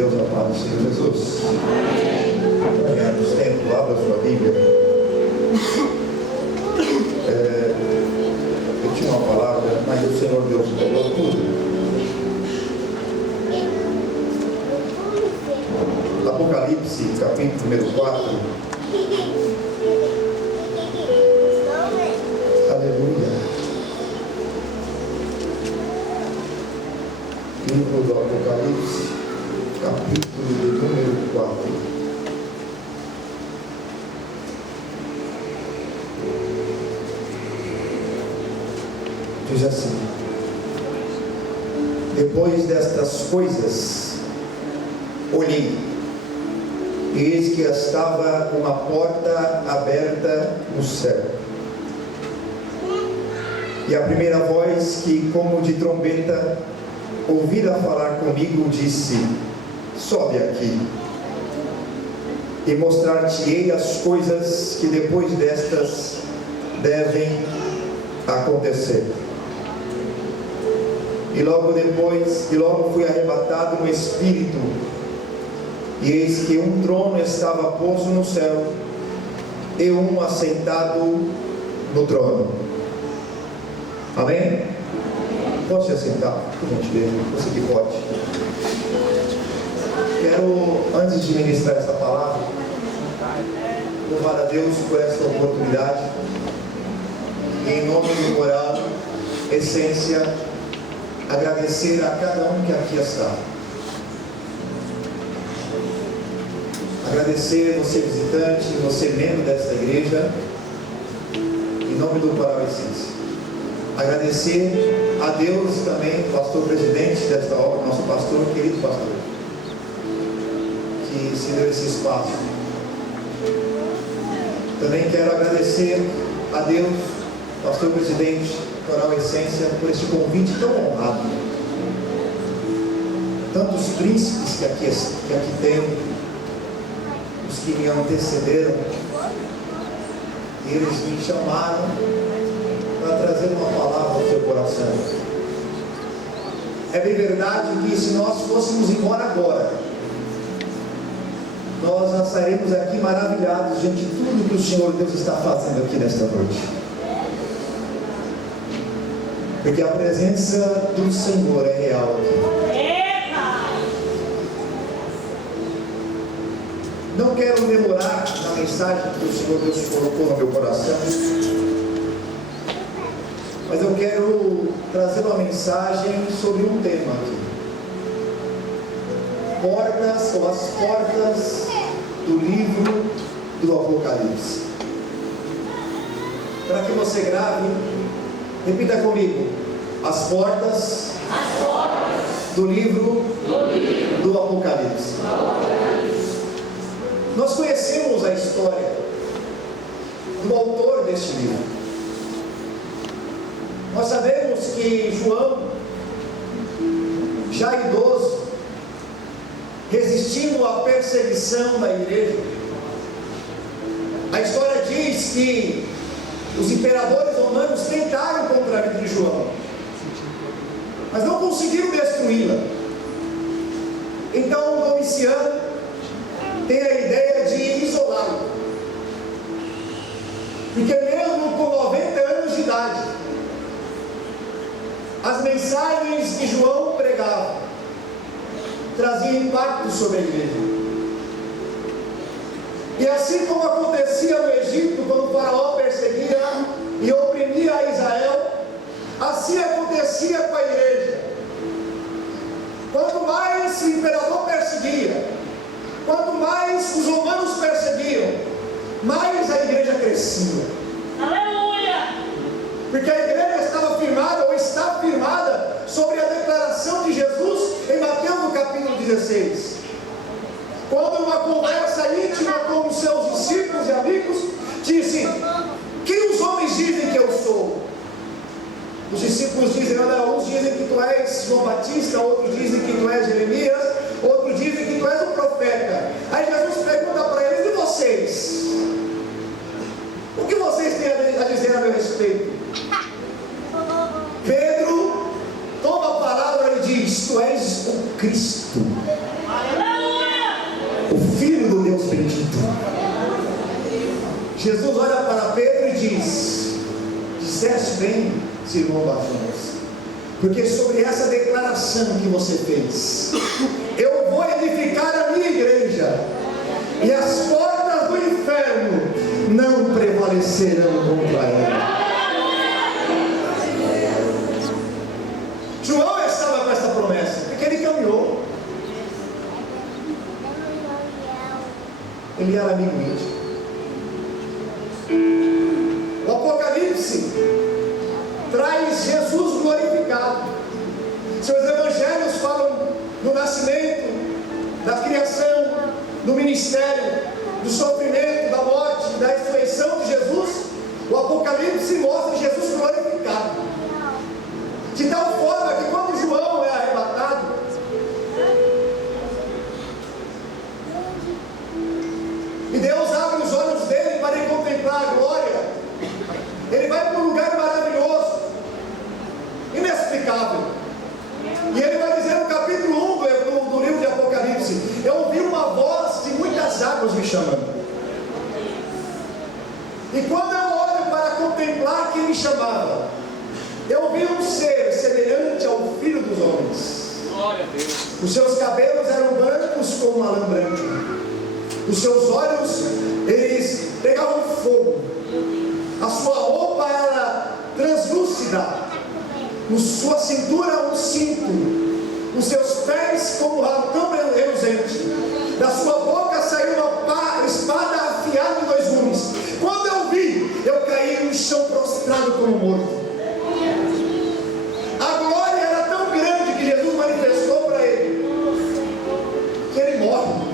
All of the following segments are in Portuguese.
Deus, a paz do Senhor Jesus. Para ganharmos tempo, abra sua Bíblia. Eu tinha uma palavra, mas o Senhor Deus falou tudo. Apocalipse, capítulo número 4. Aleluia. Livro do Apocalipse, capítulo de número 4. Diz assim: depois destas coisas, olhei, e eis que estava uma porta aberta no céu. E a primeira voz que, como de trombeta, ouvira falar comigo, disse: sobe aqui, e mostrar-te-ei as coisas que depois destas devem acontecer. E logo fui arrebatado no Espírito, e eis que um trono estava posto no céu, e um assentado no trono. Amém? Pode se assentar, por gentileza, você que pode. Quero, antes de ministrar essa palavra, louvar a Deus por esta oportunidade, e em nome do coral Essência, agradecer a cada um que aqui está. Agradecer você visitante, você membro desta igreja, em nome do coral Essência. Agradecer a Deus também, pastor presidente desta obra, nosso pastor, querido pastor, que se deu esse espaço. Também quero agradecer a Deus, pastor presidente, coral Essência, por esse convite tão honrado. Tantos príncipes que aqui tenho, os que me antecederam, eles me chamaram para trazer uma palavra ao seu coração. É bem verdade que se nós fôssemos embora agora, nós já sairemos aqui maravilhados diante de tudo que o Senhor Deus está fazendo aqui nesta noite. Porque a presença do Senhor é real aqui. Não quero demorar na mensagem que o Senhor Deus colocou no meu coração, mas eu quero trazer uma mensagem sobre um tema aqui. Portas, ou as portas do livro do Apocalipse. Para que você grave, repita comigo: as portas do livro do Apocalipse. Nós conhecemos a história do autor deste livro. Nós sabemos que João, já idoso, resistindo à perseguição da igreja, a história diz que os imperadores romanos tentaram contra a vida de João, mas não conseguiram destruí-la. Então Domiciano tem a ideia de isolá-lo, porque mesmo com 90 anos de idade, as mensagens que João pregava traziam impacto sobre a igreja. E assim como acontecia no Egito, quando o faraó perseguia e oprimia a Israel, assim acontecia com a igreja. Quanto mais o imperador perseguia, quanto mais os romanos perseguiam, mais a igreja crescia. Aleluia! Porque a igreja estava firmada, ou está firmada, sobre a declaração de Jesus em Mateus no capítulo 16. Quando uma conversa íntima com os seus discípulos e amigos, disse: quem os homens dizem que eu sou? Os discípulos dizem: olha, uns dizem que tu és João Batista, outros dizem que tu és Jeremias, outros dizem que tu és um profeta. Aí Jesus pergunta para eles: e vocês? O que vocês têm a dizer a meu respeito? Pedro toma a palavra e diz: tu és o Cristo. Aleluia! o Filho do Deus bendito. Jesus olha para Pedro e diz: disseste bem, Simão Barjonas, porque sobre essa declaração que você fez, eu vou edificar a minha igreja, e as portas do inferno não prevalecerão contra ela. João estava com essa promessa, porque ele caminhou. Ele era amigo íntimo. O Apocalipse traz Jesus glorificado. Seus evangelhos falam do nascimento, da criação, do ministério, do sofrimento, da morte, da ressurreição de Jesus. O Apocalipse mostra Jesus glorificado, de tal forma que quando João é arrebatado, e Deus abre os olhos dele para ele contemplar a glória, ele vai para um lugar maravilhoso, inexplicável. E ele vai dizer no capítulo 1 do livro de Apocalipse: eu ouvi uma voz de muitas águas me chamando. E quando eu olho para contemplar quem me chamava, eu vi um ser semelhante ao Filho dos Homens. Glória a Deus. Os seus cabelos eram brancos como lã branca. Os seus olhos, eles pegavam fogo. A sua roupa era translúcida. Na sua cintura um cinto. Os seus pés como ratão reluzente. Da sua boca saiu uma espada afiada de 2 gumes. Quando eu vi, eu caí no chão prostrado como morto. A glória era tão grande que Jesus manifestou para ele, que ele morre.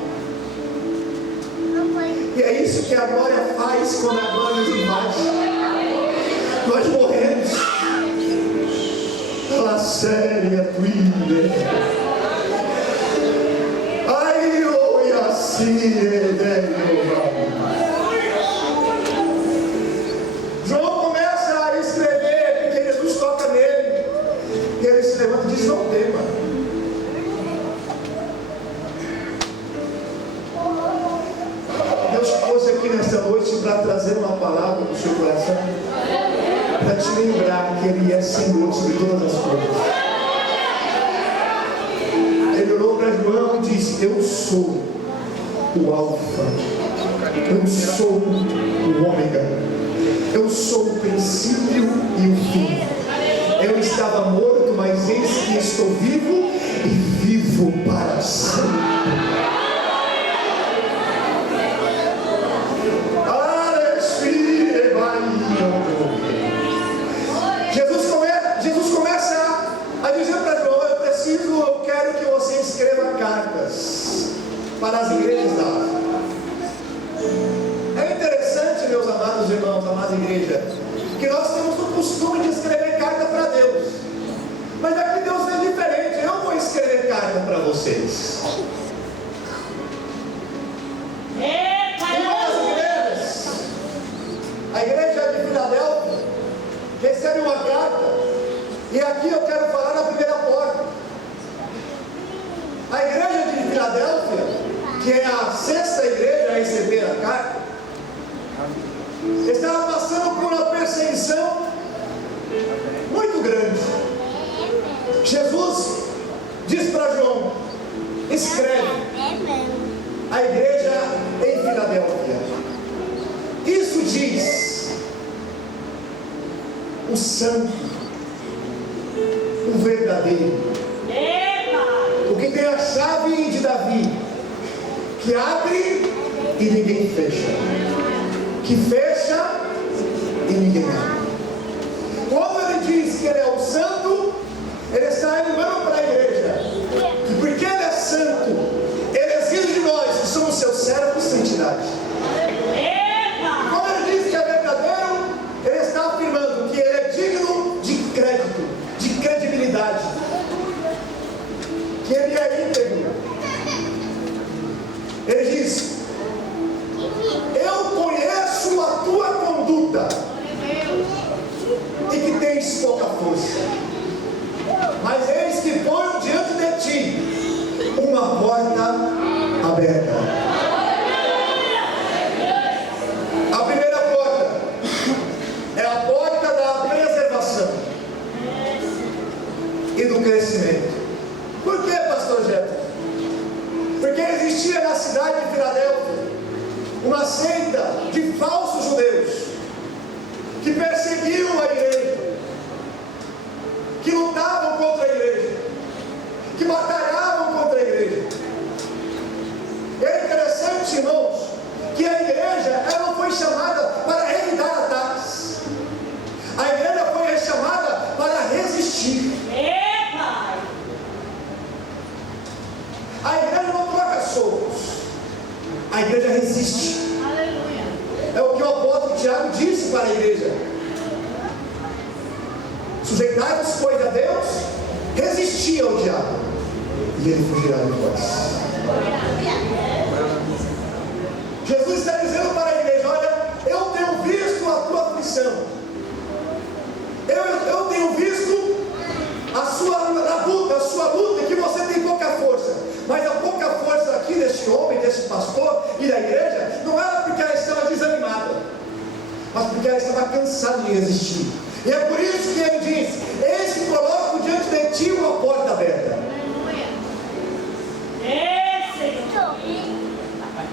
E é isso que a glória faz quando a glória nos invade. Nós morremos. La séria tuile. Ai, oi, assim, João começa a escrever, porque Jesus toca nele. E ele se levanta e diz: não tema. Deus trouxe aqui nesta noite para trazer uma palavra para o seu coração, para te lembrar que Ele é Senhor sobre todas as coisas. Ele olhou para João e disse: eu sou o Alfa, eu sou o Ômega, eu sou o princípio e o fim. Eu estava morto, mas eis que estou vivo e vivo para sempre. Jesus começa a dizer para João: eu quero que você escreva cartas para as igrejas da África. É interessante, meus amados irmãos, amada igreja, que nós temos o costume de escrever carta para Deus. Mas aqui Deus é diferente. Eu vou escrever carta para vocês. A igreja de Filadélfia recebe uma carta, e aqui eu quero falar na primeira porta. A igreja de Filadélfia, que é a 6ª igreja a receber a carta, estava passando por uma perseguição muito grande. Jesus diz para João: escreve a igreja em Filadélfia. Isso diz o santo, o verdadeiro, o que tem a chave de Davi, que abre e ninguém fecha, que fecha e ninguém abre. Quando ele diz que ele é o santo, ele está lembrando para a igreja que, porque ele é santo, ele exige de nós que somos seus servos de santidade. Quando ele diz que é verdadeiro, ele está afirmando que ele é digno de crédito, de credibilidade, que ele é íntegro. Ele diz: eu conheço a existia na cidade de Filadélfia uma seita de falsos judeus que perseguiam a igreja, que lutavam contra a igreja, que batalhavam contra a igreja. E é interessante, irmãos, que a igreja ela não foi chamada para revidar ataques. A igreja foi chamada para resistir. A igreja não troca socos, a igreja resiste. É o que o apóstolo Tiago disse para a igreja: sujeitai-vos, pois, a Deus, resisti ao diabo, e ele fugirá de vós. Jesus está dizendo para a igreja: olha, eu tenho visto a tua aflição, eu tenho visto a sua luta, que você tem pouca força. Mas a pouca força aqui deste homem, desse pastor e da igreja, não era porque ela estava desanimada, mas porque ela estava cansada de resistir. E é por isso que ele diz: eis que coloco diante de ti uma porta aberta.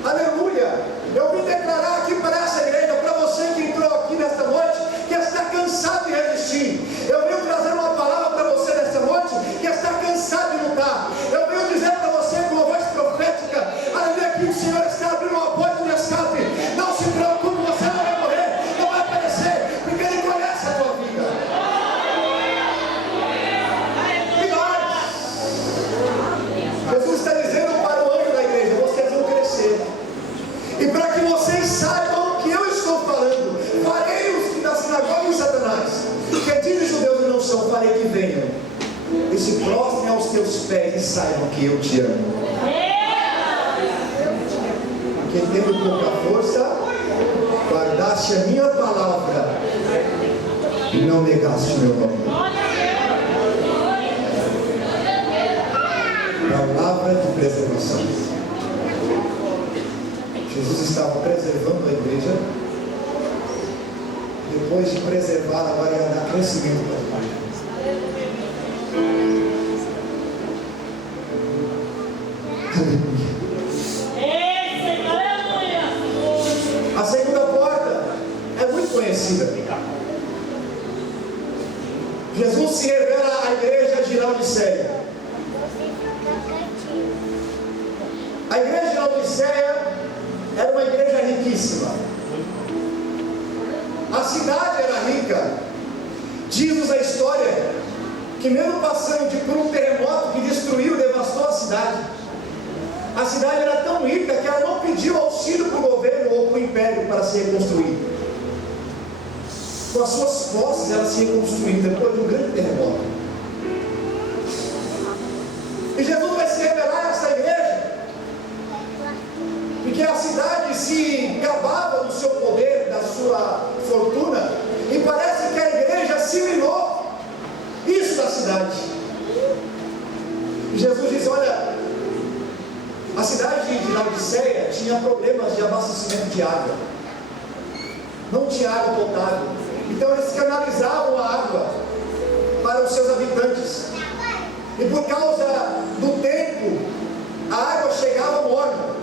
Aleluia! Eu vim declarar aqui para essa igreja, para você que entrou aqui nesta noite, que está cansado de resistir. Eu venho trazer uma palavra para você nesta noite, que está cansado de lutar. Eu venho dizer para você com uma voz profética, aleluia, que o Senhor está abrindo uma porta de escape. Não se preocupe, você não vai morrer, não vai perecer, porque Ele conhece a tua vida. E nós, Jesus está dizendo para o anjo da igreja: vocês vão crescer. E para que vocês saibam que eu estou falando, farei os que da sinagoga de Satanás, que dizem judeus e não são, farei que venham e se prostrem aos teus pés e saibam que eu te amo. Quem teve pouca força, guardaste a minha palavra e não negaste o meu nome. Palavra de preservação. Jesus estava preservando a igreja. Depois de preservar, agora ia dar crescimento para a igreja. A segunda porta é muito conhecida. Jesus se revela à igreja de Laodiceia. A igreja de Laodiceia era uma igreja riquíssima. A cidade era rica. Diz-nos a história que mesmo passando por um terremoto que destruiu, devastou a cidade era tão rica que ela não pediu auxílio para o governo ou para o império para se reconstruir. Com as suas posses ela se reconstruiu depois de um grande terremoto. E Jesus vai se revelar a essa igreja, porque a cidade se gabava do seu poder, da sua fortuna, e parece que a igreja assimilou isso da cidade. E Jesus diz: olha, a cidade de Laodiceia tinha problemas de abastecimento de água, não tinha água potável, então eles canalizavam a água para os seus habitantes, e por causa do tempo a água chegava morna.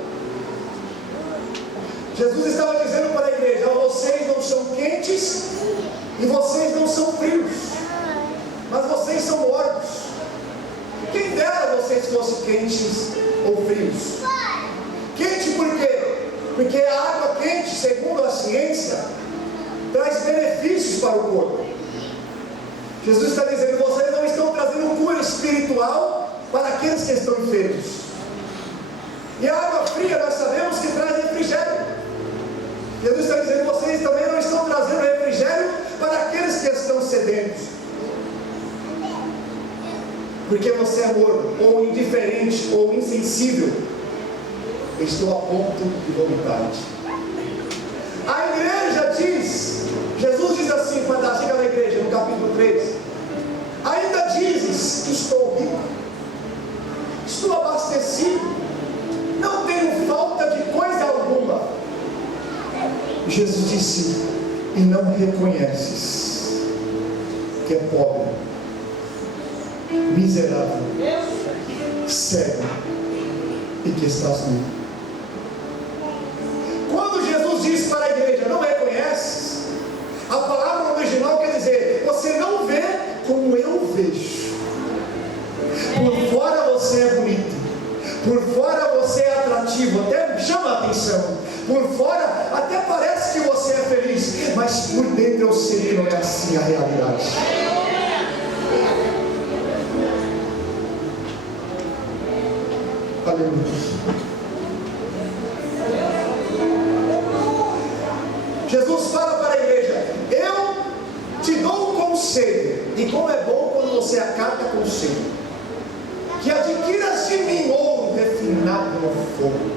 Jesus estava dizendo para a igreja: vocês não são quentes e vocês não são frios, mas vocês são mornos. Quem dera vocês fossem quentes ou frios. Quente por quê? Porque a água quente, segundo a ciência, traz benefícios para o corpo. Jesus está dizendo: vocês não estão trazendo cura espiritual para aqueles que estão enfermos. E a água fria nós sabemos que traz refrigério. Jesus está dizendo: vocês também não estão trazendo refrigério para aqueles que estão sedentos. Porque você é morno, ou indiferente, ou insensível. Eu estou a ponto de vomitar. A igreja diz, Jesus diz assim, quando chega na igreja, no capítulo 3: ainda dizes que estou rico, estou abastecido, não tenho falta de coisa alguma. Jesus disse: e não reconheces que é pobre, miserável, cego e que estás nu. você é atrativo, até chama a atenção. Por fora até parece que você é feliz, mas por dentro eu sei que não é assim a realidade. Aleluia. Jesus fala para a igreja: eu te dou um conselho, e como é bom quando você acata conselho, que adquiras de mim ouro refinado no fogo,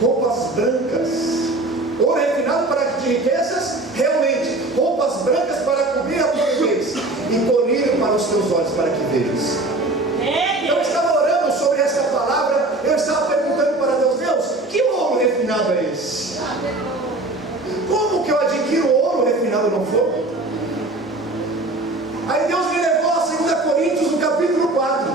roupas brancas, ouro refinado para de riquezas, realmente, roupas brancas para cobrir a tua nudez, e colírio para os teus olhos para que vejas. Eu estava orando sobre esta palavra, eu estava perguntando para Deus: Deus, que ouro refinado é esse? Como que eu adquiro ouro refinado no fogo? Aí Deus me levou a 2 Coríntios, no capítulo 4,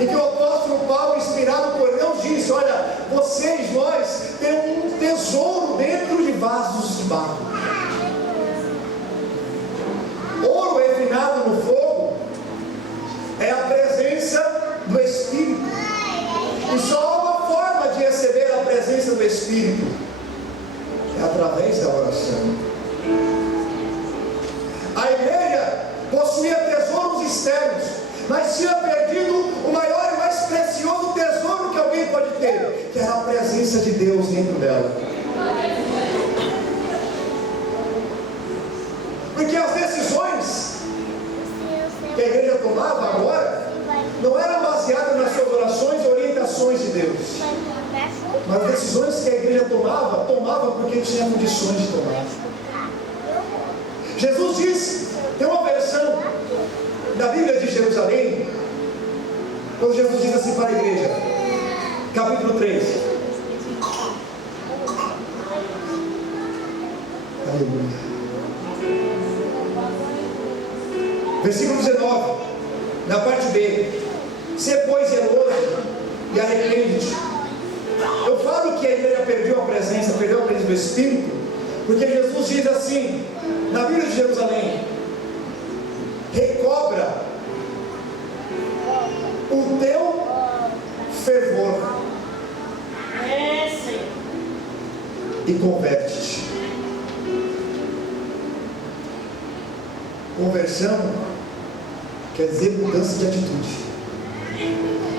em que o apóstolo Paulo, inspirado por Deus, diz: olha, vocês, nós, temos um tesouro dentro de vasos de barro. Ouro refinado no fogo é a presença do Espírito. E só há uma forma de receber a presença do Espírito: é através da oração. A igreja possuía tesouros externos, mas tinha perdido o maior e mais precioso tesouro que alguém pode ter, que era a presença de Deus dentro dela. Porque as decisões que a igreja tomava agora não eram baseadas nas suas orações e orientações de Deus, mas as decisões que a igreja tomava porque tinha condições de tomar. Jesus diz, tem uma versão da Bíblia de Jerusalém, quando Jesus diz assim para a igreja, capítulo 3, aleluia, versículo 19, na parte B: se pois zeloso e arrepende-te. Eu falo que a igreja perdeu a presença do Espírito, porque Jesus diz assim, na Bíblia de Jerusalém: recobra o teu fervor e converte-te. Conversão quer dizer mudança de atitude.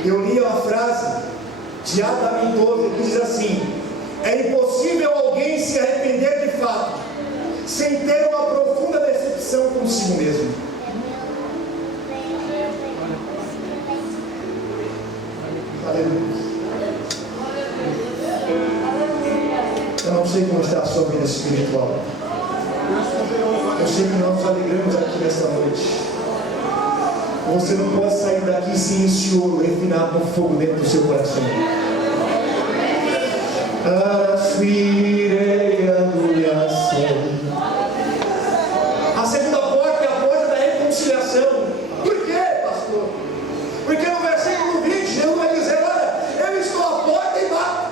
Eu li uma frase de Adam Tozer que diz assim: é impossível alguém se arrepender de fato sem ter uma profunda decepção consigo mesmo. Aleluia. Eu não sei como está a sua vida espiritual. Eu sei que nós nos alegramos aqui nesta noite. Você não pode sair daqui sem esse ouro refinado no fogo dentro do seu coração. A segunda porta é a porta da reconciliação. Por quê, pastor? Porque no versículo 20 Jesus vai dizer: olha, eu estou à porta e bato.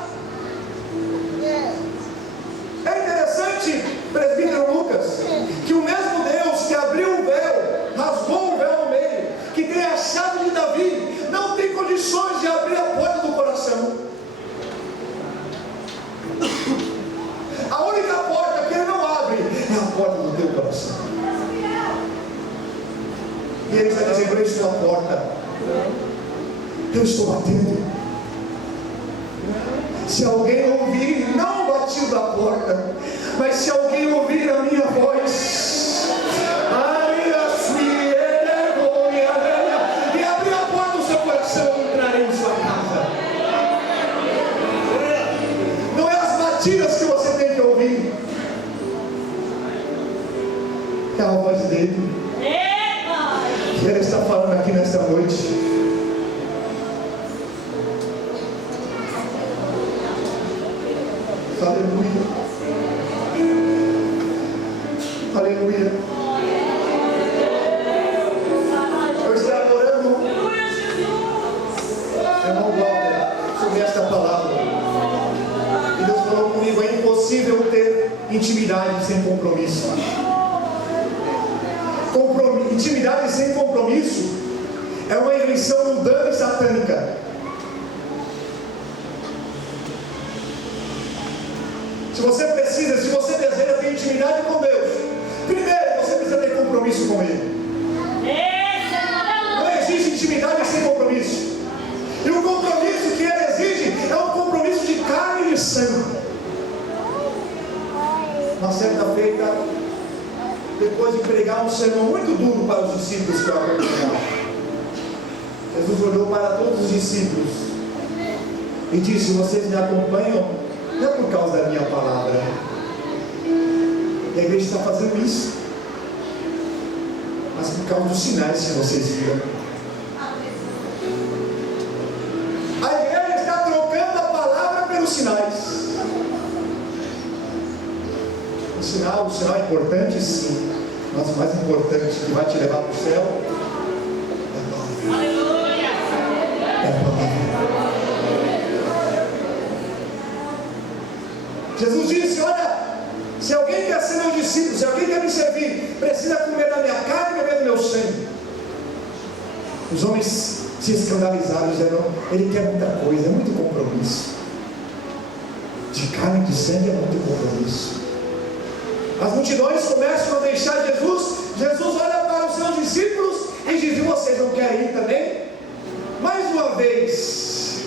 É interessante, presbítero Lucas, que o mesmo Deus que abriu o véu, rasgou o véu no meio, que tem a chave de Davi, não tem condições de abrir a porta do coração. A única porta que ele não abre é a porta do teu coração. E ele está dizendo: eu estou à porta, eu estou batendo. Se alguém ouvir, não o batido da porta, mas se alguém ouvir a minha voz, e abrir a porta do seu coração, eu entrarei em sua casa. Não é as batidas que você tem que ouvir, é a voz dele que ele está falando aqui nesta noite. Aleluia, aleluia. Eu estava orando, irmão Walter, sobre esta palavra, e Deus falou comigo: é impossível ter intimidade sem compromisso. Intimidade sem compromisso é uma invenção mundana e satânica. Se você deseja ter intimidade com Deus, primeiro você precisa ter compromisso com Ele. Não existe intimidade sem compromisso. E o compromisso que Ele exige é um compromisso de carne e de sangue. Uma certa feita, depois de pregar um sermão muito duro para os discípulos que eu acompanhava, Jesus olhou para todos os discípulos e disse: vocês me acompanham não é por causa da minha palavra. E a igreja está fazendo isso, mas por causa dos sinais que vocês viram. A igreja está trocando a palavra pelos sinais. O sinal é importante, sim, mas o mais importante que vai te levar para o céu é a palavra. Aleluia! É a palavra. Jesus disse: olha, se alguém quer ser meu discípulo, se alguém quer me servir, precisa comer da minha carne e beber do meu sangue. Os homens se escandalizaram, dizendo: ele quer muita coisa, é muito compromisso. De carne e de sangue é muito compromisso. As multidões começam a deixar Jesus. Jesus olha para os seus discípulos e diz: e vocês não querem ir também? Mais uma vez,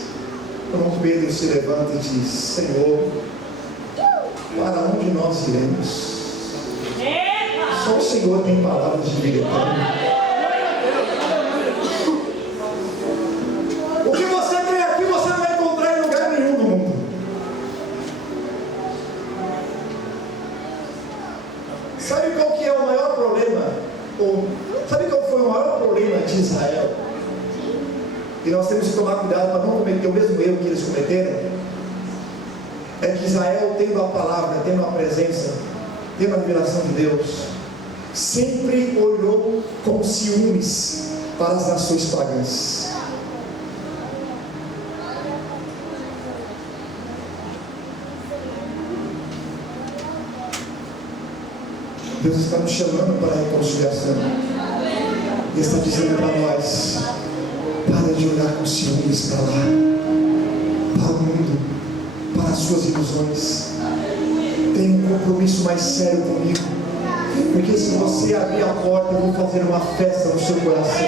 Pedro se levanta e diz: Senhor, para onde nós iremos? Só o Senhor tem palavras de vida eterna. O que você tem aqui, você não vai encontrar em lugar nenhum no mundo. Sabe qual que é o maior problema? Sabe qual foi o maior problema de Israel? E nós temos que tomar cuidado para não cometer o mesmo erro que eles cometeram. É que Israel, tendo a palavra, tendo a presença, tendo a revelação de Deus, sempre olhou com ciúmes para as nações pagãs. Deus está nos chamando para a reconciliação. Ele está dizendo para nós: para de olhar com ciúmes para lá, para o mundo, para as suas ilusões. Tenha um compromisso mais sério comigo, porque se você abrir a porta, eu vou fazer uma festa no seu coração.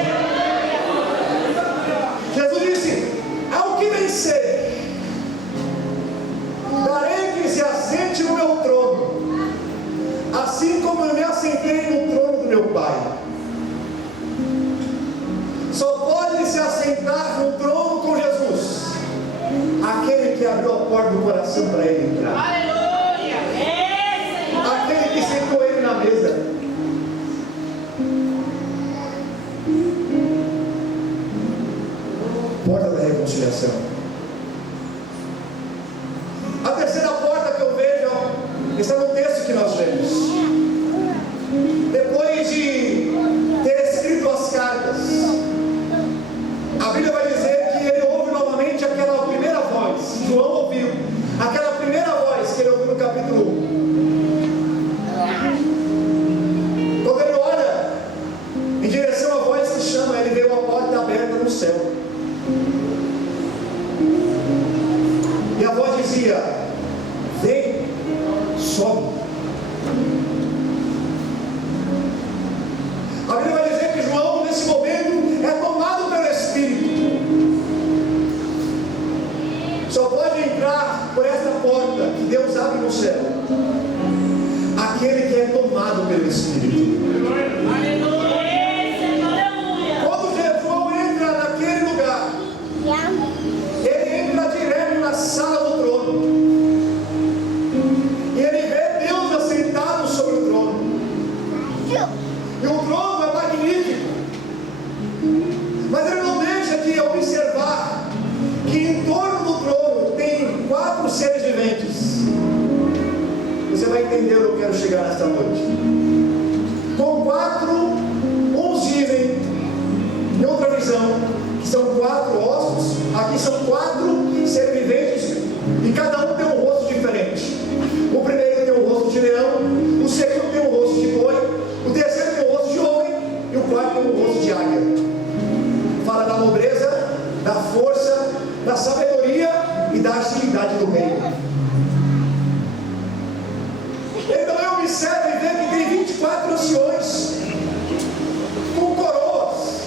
Jesus disse: ao que vencer, darei que se assente no meu trono, assim como eu me assentei no trono do meu Pai. Só pode se assentar no trono com Jesus aquele que abriu a porta do coração para ele entrar. Aleluia! Aquele que sentou ele na mesa. Porta da reconciliação. A terceira porta que eu vejo está no texto que nós lemos. Depois de ter escrito as cartas, a Bíblia vai dizer que ele ouve novamente aquela primeira voz. João ouviu aquela primeira voz que ele ouviu no capítulo 1. Quando ele olha em direção à voz que chama, ele vê uma porta aberta no céu. E a voz dizia: vem, sobe. A Bíblia vai dizer que João, nesse momento, é tomado pelo Espírito. Só pode entrar por essa porta que Deus abre no céu aquele que é tomado pelo Espírito. Quando João entra naquele lugar, ele entra direto na sala do trono e ele vê Deus assentado sobre o trono. E o trono é magnífico, mas ele não deixa de observar que em torno do trono tem 4 seres viventes. Você vai entender onde eu quero chegar nesta noite. Com 4, uns dizem, em outra visão, que são 4 ossos. Aqui são 4 seres viventes e cada um tem um rosto diferente. O primeiro tem o rosto de leão, o segundo tem o rosto de boi, o terceiro tem o rosto de homem e o quarto tem o rosto de águia. da sabedoria e da agilidade do reino. Ele também observa e vê que tem 24 anciões com coroas.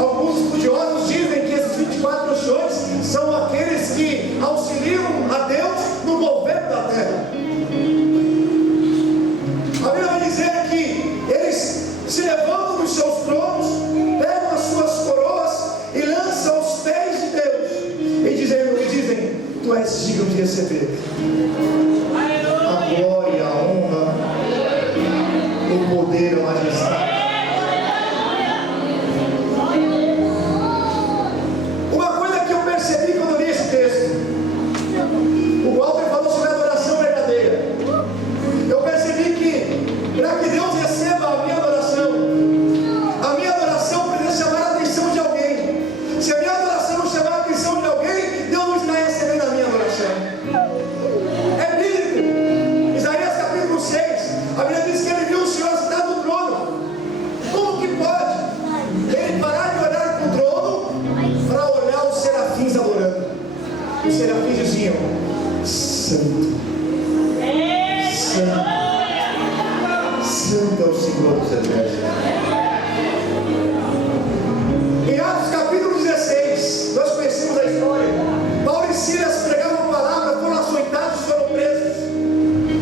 Alguns estudiosos dizem que esses 24 anciões são aqueles que auxiliam a Deus no governo da terra. A Bíblia vai dizer que eles se levantam dos seus tronos, pegam as suas coroas e lançam aos pés de Deus, e dizem: Tu és digno de receber a glória, a honra, o poder, a majestade. Uma coisa que eu percebi quando eu li esse texto, o Walter falou sobre a adoração verdadeira. Eu percebi que para que Deus receba a minha adoração precisa chamar a atenção de alguém. Se a minha adoração não chamar a atenção de alguém, Deus não está recebendo a minha adoração. É bíblico. Isaías capítulo 6, a Bíblia diz que ele viu o Senhor sentado no trono. Como que pode ele parar de olhar para o trono para olhar os serafins adorando? Os serafins diziam: Santo, Santo, Santo é o Senhor dos Exércitos. Em Atos capítulo 16, nós conhecemos a história. Paulo e Silas pregavam a palavra, foram açoitados, foram presos,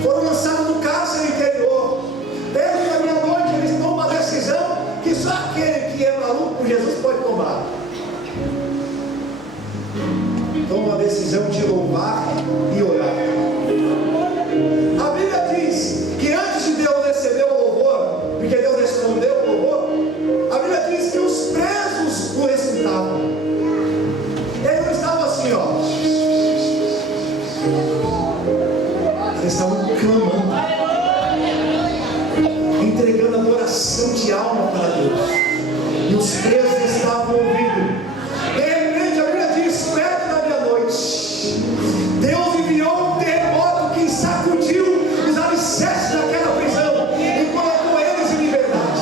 foram lançados no cárcere interior. Perto da meia-noite eles tomam uma decisão que só aquele que é maluco por Jesus pode tomar. Toma a decisão de louvar e orar. A Bíblia diz que antes de Deus receber o louvor, porque Deus respondeu o louvor, a Bíblia diz que os presos o escutavam. Eles não estavam assim, ó. Eles estavam clamando, entregando adoração de alma para Deus. E os presos estavam ouvindo. De repente a Bíblia diz: perto da meia-noite, Deus enviou um terremoto que sacudiu os alicerces daquela prisão e colocou eles em liberdade.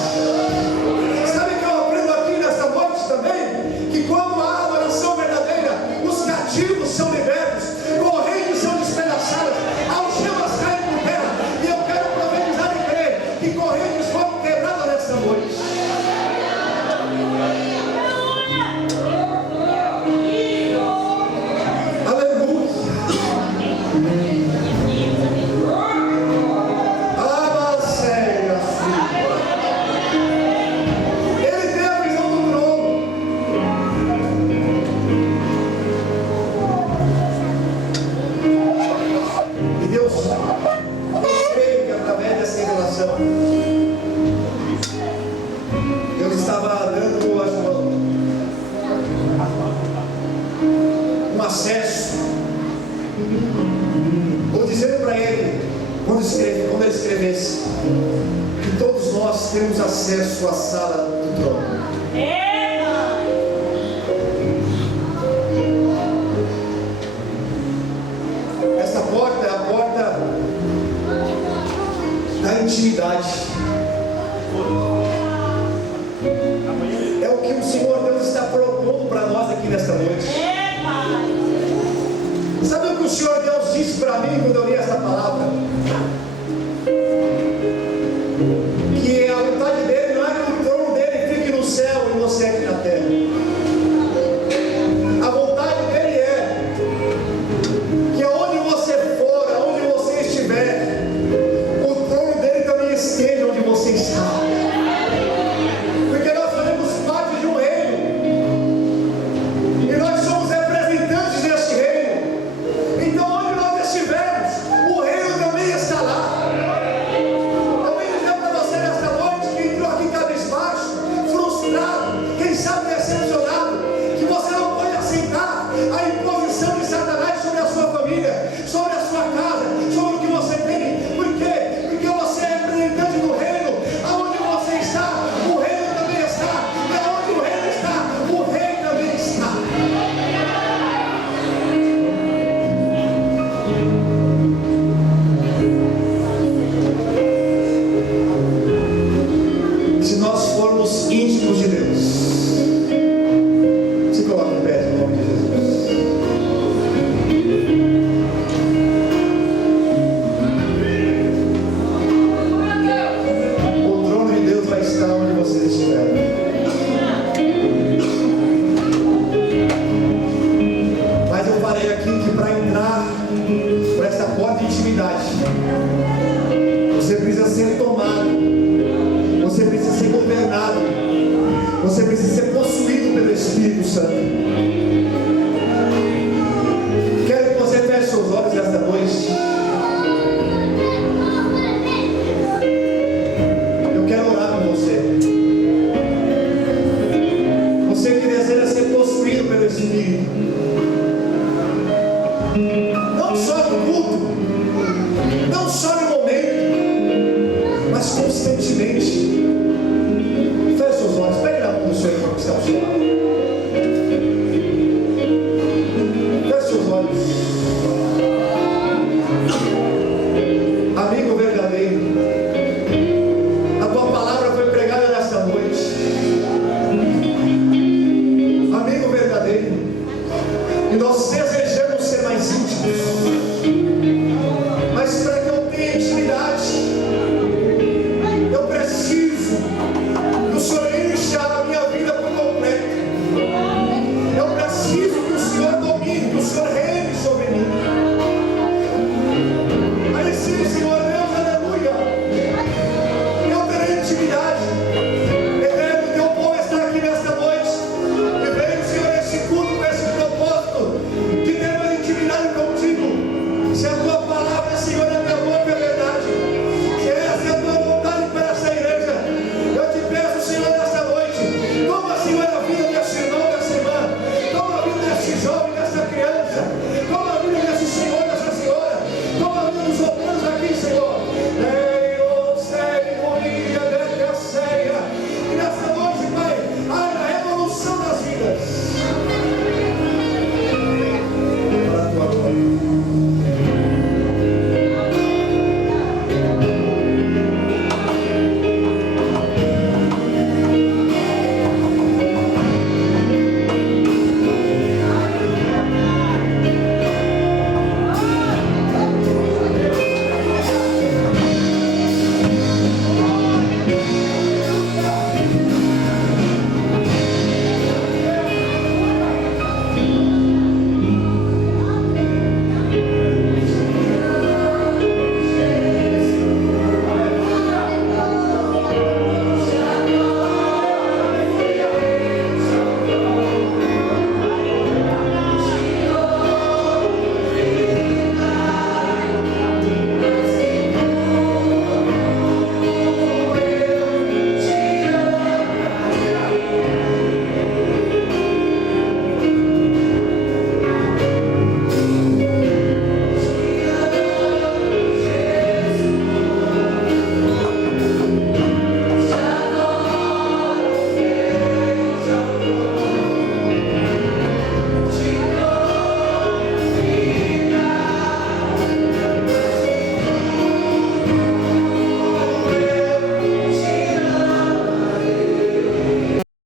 Sabe o que eu aprendo aqui nesta noite também? Que quando há adoração verdadeira, os cativos são libertos, correntes são despedaçadas, algemas caem por terra. E eu quero profetizar e crer que correntes foram quebradas nesta noite. Deus estava dando a João um acesso, ou dizendo para ele, quando ele escrevesse, que todos nós temos acesso à sala do trono. Essa porta é a porta da intimidade. É o que o Senhor Deus está propondo para nós aqui nesta noite. Sabe o que o Senhor Deus disse para mim quando eu li essa palavra? Que a vontade dele não é que o trono dele fique no céu e você aqui na terra. A vontade dele é que aonde você for, aonde você estiver, o trono dele também esteja Espírito.